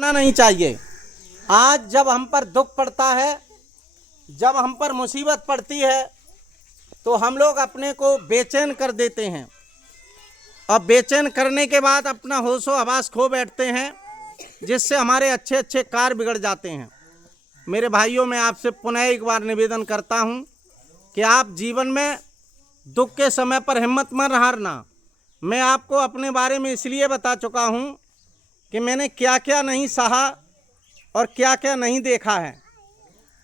तड़पना नहीं चाहिए। आज जब हम पर दुख पड़ता है, जब हम पर मुसीबत पड़ती है, तो हम लोग अपने को बेचैन कर देते हैं और बेचैन करने के बाद अपना होशो हवास खो बैठते हैं, जिससे हमारे अच्छे अच्छे कार्य बिगड़ जाते हैं। मेरे भाइयों, मैं आपसे पुनः एक बार निवेदन करता हूं कि आप जीवन में दुख के समय पर हिम्मत मत हारना। मैं आपको अपने बारे में इसलिए बता चुका हूं कि मैंने क्या क्या नहीं सहा और क्या क्या नहीं देखा है,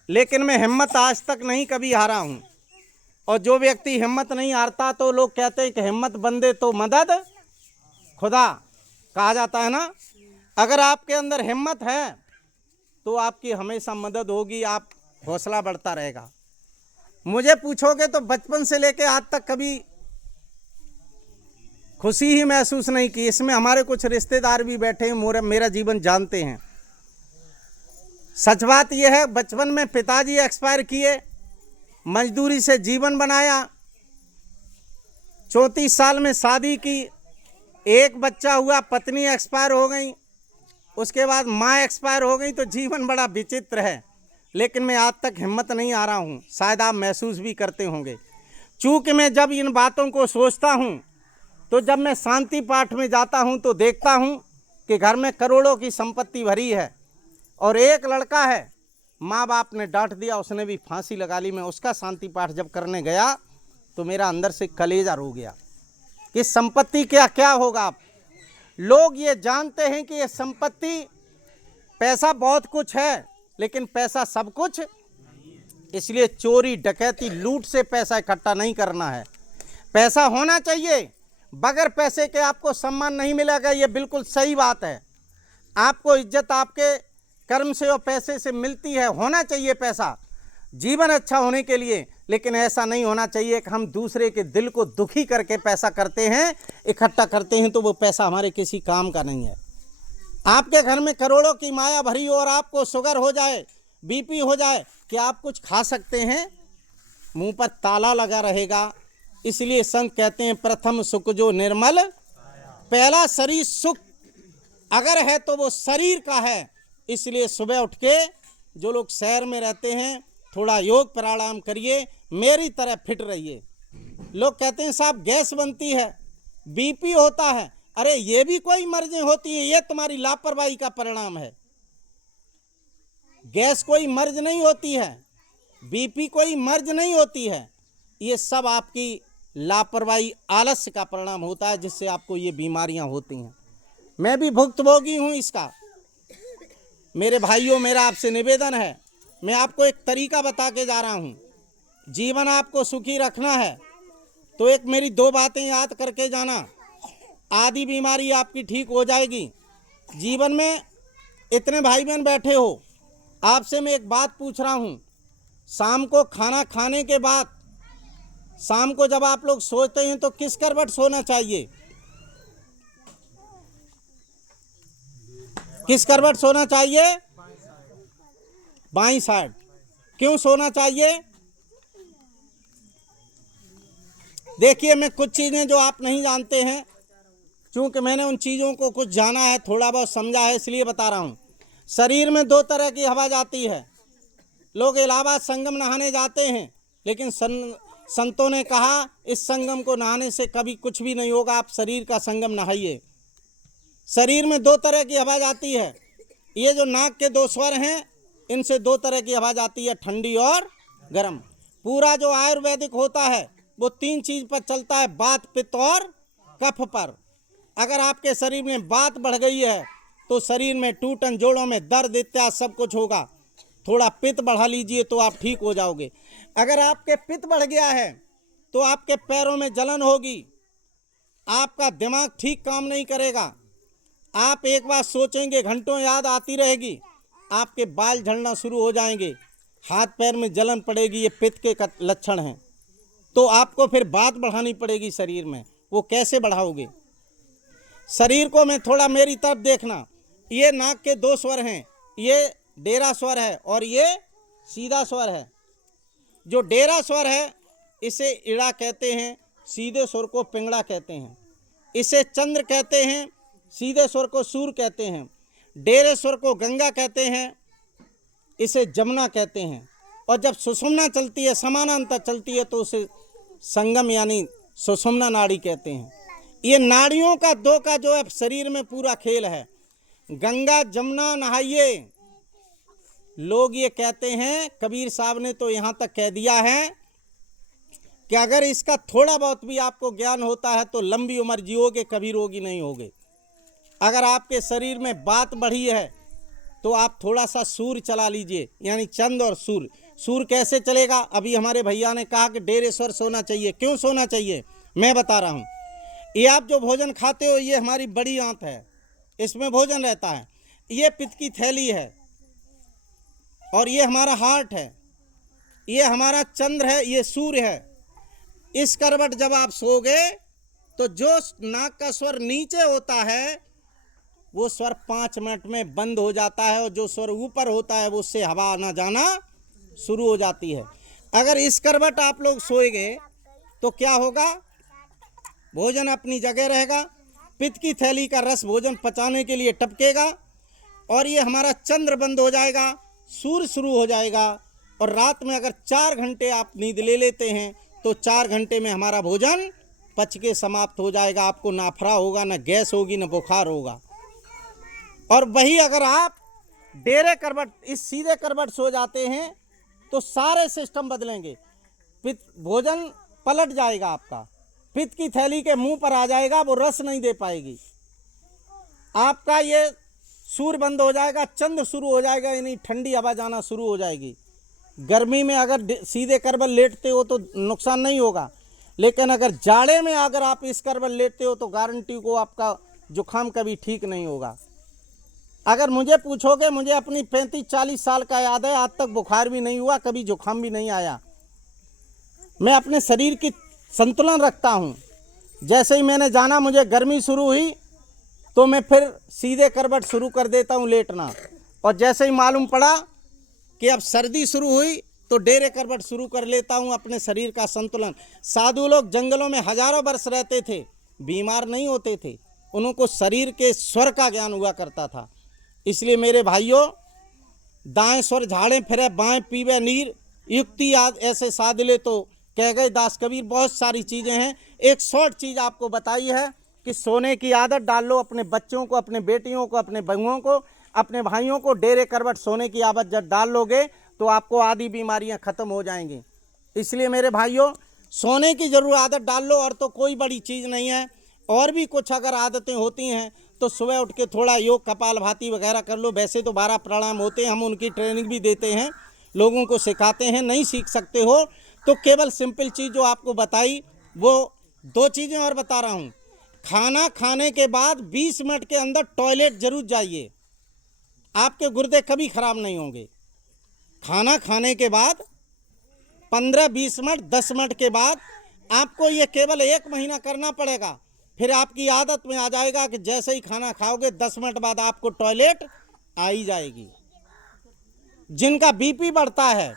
लेकिन मैं हिम्मत आज तक नहीं कभी हारा हूं। और जो व्यक्ति हिम्मत नहीं हारता, तो लोग कहते हैं कि हिम्मत बंदे तो मदद खुदा, कहा जाता है ना। अगर आपके अंदर हिम्मत है तो आपकी हमेशा मदद होगी, आप हौसला बढ़ता रहेगा। मुझे पूछोगे तो बचपन से लेके आज तक कभी खुशी ही महसूस नहीं की। इसमें हमारे कुछ रिश्तेदार भी बैठे हैं, मेरा जीवन जानते हैं। सच बात यह है, बचपन में पिताजी एक्सपायर किए, मजदूरी से जीवन बनाया, 34 साल में शादी की, एक बच्चा हुआ, पत्नी एक्सपायर हो गई, उसके बाद माँ एक्सपायर हो गई। तो जीवन बड़ा विचित्र है, लेकिन मैं आज तक हिम्मत नहीं आ रहा हूँ। शायद आप महसूस भी करते होंगे। चूँकि मैं जब इन बातों को सोचता हूँ, तो जब मैं शांति पाठ में जाता हूँ तो देखता हूँ कि घर में करोड़ों की संपत्ति भरी है और एक लड़का है, माँ बाप ने डांट दिया, उसने भी फांसी लगा ली। मैं उसका शांति पाठ जब करने गया तो मेरा अंदर से कलेजा रो गया कि संपत्ति क्या क्या होगा। आप लोग ये जानते हैं कि ये संपत्ति, पैसा बहुत कुछ है, लेकिन पैसा सब कुछ। इसलिए चोरी डकैती लूट से पैसा इकट्ठा नहीं करना है। पैसा होना चाहिए, बगैर पैसे के आपको सम्मान नहीं मिलेगा, ये बिल्कुल सही बात है। आपको इज्जत आपके कर्म से और पैसे से मिलती है, होना चाहिए पैसा जीवन अच्छा होने के लिए। लेकिन ऐसा नहीं होना चाहिए कि हम दूसरे के दिल को दुखी करके पैसा करते हैं, इकट्ठा करते हैं, तो वो पैसा हमारे किसी काम का नहीं है। आपके घर में करोड़ों की माया भरी हो और आपको शुगर हो जाए, बीपी हो जाए, क्या आप कुछ खा सकते हैं? मुंह पर ताला लगा रहेगा। इसलिए संत कहते हैं, प्रथम सुख जो निर्मल, पहला शरीर सुख अगर है तो वो शरीर का है। इसलिए सुबह उठ के जो लोग शहर में रहते हैं, थोड़ा योग प्राणायाम करिए, मेरी तरह फिट रहिए। लोग कहते हैं साहब गैस बनती है, बीपी होता है। अरे ये भी कोई मर्जें होती हैं, ये तुम्हारी लापरवाही का परिणाम है। गैस कोई मर्ज नहीं होती है, बीपी कोई मर्ज नहीं होती है, ये सब आपकी लापरवाही, आलस्य का परिणाम होता है, जिससे आपको ये बीमारियां होती हैं। मैं भी भुक्तभोगी हूं इसका। मेरे भाइयों, मेरा आपसे निवेदन है, मैं आपको एक तरीका बता के जा रहा हूं। जीवन आपको सुखी रखना है तो एक मेरी 2 बातें याद करके जाना, आधी बीमारी आपकी ठीक हो जाएगी। जीवन में इतने भाई बहन बैठे हो, आपसे मैं एक बात पूछ रहा हूं। शाम को खाना खाने के बाद, शाम को जब आप लोग सोते हैं तो किस करवट सोना चाहिए? किस करवट सोना चाहिए? बाईं साइड। क्यों सोना चाहिए? देखिए, मैं कुछ चीज़ें जो आप नहीं जानते हैं, क्योंकि मैंने उन चीज़ों को कुछ जाना है, थोड़ा बहुत समझा है, इसलिए बता रहा हूँ। शरीर में 2 तरह की हवा जाती है। लोग इलाहाबाद संगम नहाने जाते हैं, लेकिन संतों ने कहा इस संगम को नहाने से कभी कुछ भी नहीं होगा, आप शरीर का संगम नहाइए। शरीर में 2 तरह की हवा जाती है। ये जो नाक के 2 स्वर हैं, इनसे 2 तरह की हवा जाती है, ठंडी और गर्म। पूरा जो आयुर्वेदिक होता है वो 3 चीज़ पर चलता है, वात, पित्त और कफ पर। अगर आपके शरीर में वात बढ़ गई है तो शरीर में टूटन, जोड़ों में दर्द इत्यादि सब कुछ होगा। थोड़ा पित्त बढ़ा लीजिए तो आप ठीक हो जाओगे। अगर आपके पित्त बढ़ गया है तो आपके पैरों में जलन होगी, आपका दिमाग ठीक काम नहीं करेगा, आप एक बार सोचेंगे घंटों याद आती रहेगी, आपके बाल झड़ना शुरू हो जाएंगे, हाथ पैर में जलन पड़ेगी, ये पित्त के लक्षण हैं। तो आपको फिर बात बढ़ानी पड़ेगी शरीर में। वो कैसे बढ़ाओगे? शरीर को मैं थोड़ा मेरी तरफ देखना। ये नाक के 2 स्वर हैं, ये डेरा स्वर है और ये सीधा स्वर है। जो डेरा स्वर है इसे इड़ा कहते हैं, सीधे स्वर को पिंगड़ा कहते हैं। इसे चंद्र कहते हैं, सीधे स्वर को सूर कहते हैं। डेरेश्वर को गंगा कहते हैं, इसे जमुना कहते हैं। और जब सुषुम्ना चलती है, समानांतर चलती है, तो उसे संगम यानी सुषुम्ना नाड़ी कहते हैं। ये नाड़ियों का दो का जो है शरीर में पूरा खेल है। गंगा जमुना नहाइए, लोग ये कहते हैं, कबीर साहब ने तो यहाँ तक कह दिया है कि अगर इसका थोड़ा बहुत भी आपको ज्ञान होता है तो लंबी उम्र जियोगे, कभी रोगी नहीं होगे। अगर आपके शरीर में बात बढ़ी है तो आप थोड़ा सा सूर्य चला लीजिए, यानी चंद्र और सूर्य। सूर्य कैसे चलेगा? अभी हमारे भैया ने कहा कि डेरेश्वर सोना चाहिए। क्यों सोना चाहिए मैं बता रहा हूँ। ये आप जो भोजन खाते हो, ये हमारी बड़ी आंत है, इसमें भोजन रहता है। ये पित्त की थैली है और ये हमारा हार्ट है, ये हमारा चंद्र है, ये सूर्य है। इस करवट जब आप सोगे तो जो नाक का स्वर नीचे होता है वो स्वर 5 मिनट में बंद हो जाता है, और जो स्वर ऊपर होता है वो उससे हवा आना जाना शुरू हो जाती है। अगर इस करवट आप लोग सोएंगे तो क्या होगा? भोजन अपनी जगह रहेगा, पित्त की थैली का रस भोजन पचाने के लिए टपकेगा, और ये हमारा चंद्र बंद हो जाएगा, सूर्य शुरू हो जाएगा। और रात में अगर 4 घंटे आप नींद ले लेते हैं तो 4 घंटे में हमारा भोजन पच के समाप्त हो जाएगा। आपको ना अफरा होगा, ना गैस होगी, ना बुखार होगा। और वही अगर आप डेरे करवट, इस सीधे करवट सो जाते हैं तो सारे सिस्टम बदलेंगे। भोजन पलट जाएगा आपका, पित्त की थैली के मुंह पर आ जाएगा, वो रस नहीं दे पाएगी। आपका ये सूर्य बंद हो जाएगा, चंद्र शुरू हो जाएगा, यानी ठंडी हवा जाना शुरू हो जाएगी। गर्मी में अगर सीधे करवट लेटते हो तो नुकसान नहीं होगा, लेकिन अगर जाड़े में अगर आप इस करवट लेटते हो तो गारंटी को आपका जुकाम कभी ठीक नहीं होगा। अगर मुझे पूछोगे, मुझे अपनी 35-40 साल का याद है, आज तक बुखार भी नहीं हुआ, कभी जुकाम भी नहीं आया। मैं अपने शरीर की संतुलन रखता हूँ। जैसे ही मैंने जाना मुझे गर्मी शुरू हुई तो मैं फिर सीधे करवट शुरू कर देता हूँ लेटना, और जैसे ही मालूम पड़ा कि अब सर्दी शुरू हुई तो डेरे करवट शुरू कर लेता हूँ। अपने शरीर का संतुलन। साधु लोग जंगलों में हजारों वर्ष रहते थे, बीमार नहीं होते थे, उनको शरीर के स्वर का ज्ञान हुआ करता था। इसलिए मेरे भाइयों, दाएं स्वर झाड़ें फिरे, बाएं पीवे नीर, युक्ति याद ऐसे साध ले तो कह गए दास कबीर। बहुत सारी चीज़ें हैं। एक शॉर्ट चीज़ आपको बताई है कि सोने की आदत डाल लो। अपने बच्चों को, अपने बेटियों को, अपने बहुओं को, अपने भाइयों को डेरे करवट सोने की आदत जब डाल लोगे तो आपको आदि बीमारियां खत्म हो जाएंगी। इसलिए मेरे भाइयों, सोने की जरूर आदत डाल लो, और तो कोई बड़ी चीज़ नहीं है। और भी कुछ अगर आदतें होती हैं तो सुबह उठ के थोड़ा योग, कपालभाति वगैरह कर लो। वैसे तो 12 प्राणायाम होते हैं, हम उनकी ट्रेनिंग भी देते हैं, लोगों को सिखाते हैं। नहीं सीख सकते हो तो केवल सिंपल चीज़ जो आपको बताई, वो 2 चीज़ें और बता रहा हूँ। खाना खाने के बाद 20 मिनट के अंदर टॉयलेट जरूर जाइए, आपके गुर्दे कभी खराब नहीं होंगे। खाना खाने के बाद 15-20 मिनट, 10 मिनट के बाद आपको ये केवल 1 महीना करना पड़ेगा। फिर आपकी आदत में आ जाएगा कि जैसे ही खाना खाओगे 10 मिनट बाद आपको टॉयलेट आ ही जाएगी। जिनका बीपी बढ़ता है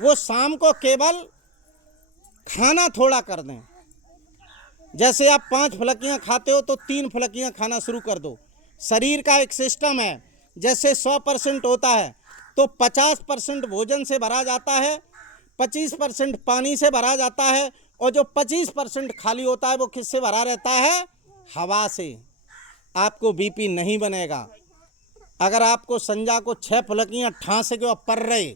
वो शाम को केवल खाना थोड़ा कर दें। जैसे आप 5 फुलकियाँ खाते हो तो 3 फुलकियाँ खाना शुरू कर दो। शरीर का एक सिस्टम है, जैसे 100% होता है तो 50% भोजन से भरा जाता है, 25% पानी से भरा जाता है, और जो 25% खाली होता है वो किससे भरा रहता है? हवा से। आपको बीपी नहीं बनेगा। अगर आपको संजा को 6 फुलकियाँ ठांसे के ऊपर रहे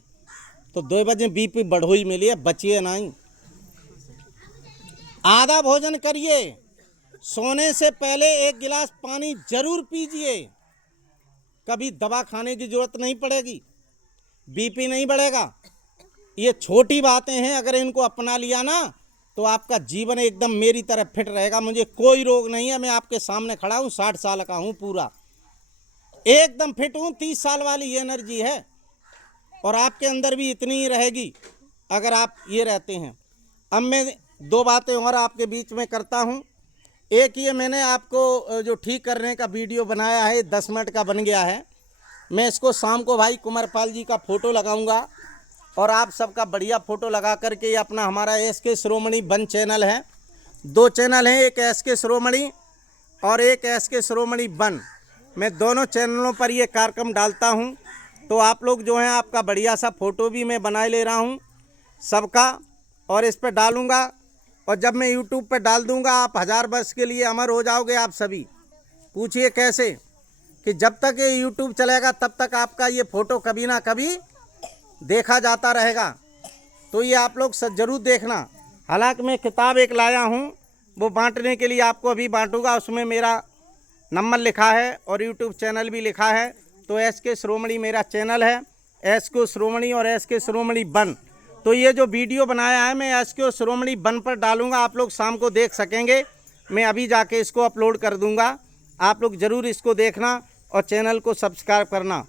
तो 2 बजे बीपी बढ़ो ही मिली है, बचिए नहीं। आधा भोजन करिए, सोने से पहले 1 गिलास पानी जरूर पीजिए। कभी दवा खाने की जरूरत नहीं पड़ेगी, बीपी नहीं बढ़ेगा। ये छोटी बातें हैं, अगर इनको अपना लिया ना तो आपका जीवन एकदम मेरी तरह फिट रहेगा। मुझे कोई रोग नहीं है, मैं आपके सामने खड़ा हूँ, 60 साल का हूँ, पूरा एकदम फिट हूँ। 30 साल वाली एनर्जी है, और आपके अंदर भी इतनी ही रहेगी अगर आप ये रहते हैं। अब मैं 2 बातें और आपके बीच में करता हूँ। एक ये मैंने आपको जो ठीक करने का वीडियो बनाया है, 10 मिनट का बन गया है। मैं इसको शाम को भाई कुमारपाल जी का फ़ोटो लगाऊंगा, और आप सबका बढ़िया फ़ोटो लगा करके। ये अपना हमारा SK शिरोमणि वन चैनल है, 2 चैनल हैं, एक SK शिरोमणि और एक SK शिरोमणि वन। मैं दोनों चैनलों पर ये कार्यक्रम डालता हूँ। तो आप लोग जो हैं आपका बढ़िया सा फ़ोटो भी मैं बना ले रहा हूँ सबका, और इस पर डालूँगा। और जब मैं यूट्यूब पर डाल दूँगा आप 1000 वर्ष के लिए अमर हो जाओगे आप सभी। पूछिए कैसे, कि जब तक ये यूट्यूब चलेगा तब तक आपका ये फ़ोटो कभी ना कभी देखा जाता रहेगा। तो ये आप लोग ज़रूर देखना। हालांकि मैं किताब एक लाया हूँ, वो बांटने के लिए आपको अभी बांटूंगा। उसमें मेरा नंबर लिखा है और यूट्यूब चैनल भी लिखा है। तो SK शिरोमणि मेरा चैनल है, SK शिरोमणि और SK शिरोमणि 1। तो ये जो वीडियो बनाया है मैं SK शिरोमणि 1 पर डालूंगा, आप लोग शाम को देख सकेंगे। मैं अभी जाके इसको अपलोड कर दूंगा, आप लोग ज़रूर इसको देखना और चैनल को सब्सक्राइब करना।